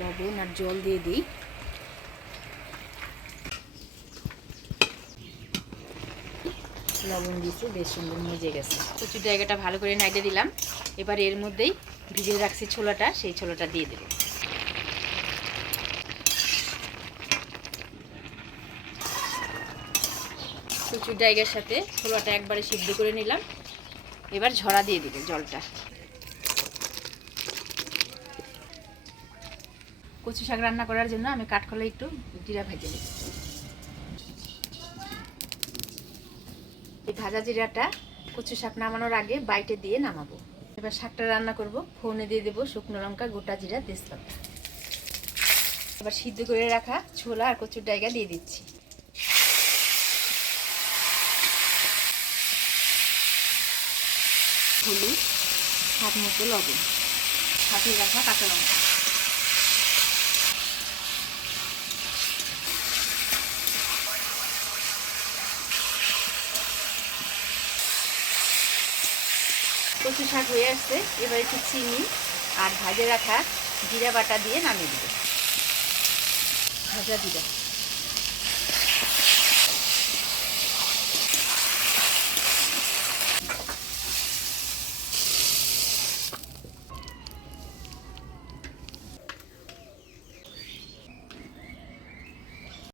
লবণ আর জল দিয়ে দিই। লবণ দিয়েছি, বেশ সুন্দর মজে গেছে। কচুর জায়গাটা ভালো করে নাইড়ে দিলাম। এবার এর মধ্যেই ভিজিয়ে রাখছি ছোলাটা, সেই ছোলাটা দিয়ে দেব। কচুর জায়গার সাথে ছোলাটা একবারে সিদ্ধ করে নিলাম। এবার ঝরা দিয়ে দেব জলটা। কচু শাক রান্না করার জন্য আমি কাঠকলাই একটু জিরা ভেজে নেব। এই ভাজা জিরাটা কচু শাক নামানোর আগে বাইটে দিয়ে নামাবো। এবার শাকটা রান্না করব। ফোড়নে দিয়ে দেবো শুকনো লঙ্কা, গোটা জিরা, তেজপাতা। এবার সিদ্ধ করে রাখা ছোলা আর কচুর ডাইগা দিয়ে দিচ্ছি। হলুদ, স্বাদ মতো লবণ, সাথে রাখা কাঁচা লঙ্কা। কচু শাক হয়ে আসছে। এবার একটু চিনি আর ভাজে রাখা জিরা বাটা দিয়ে নামিয়ে দেব। ভাজা জিরা।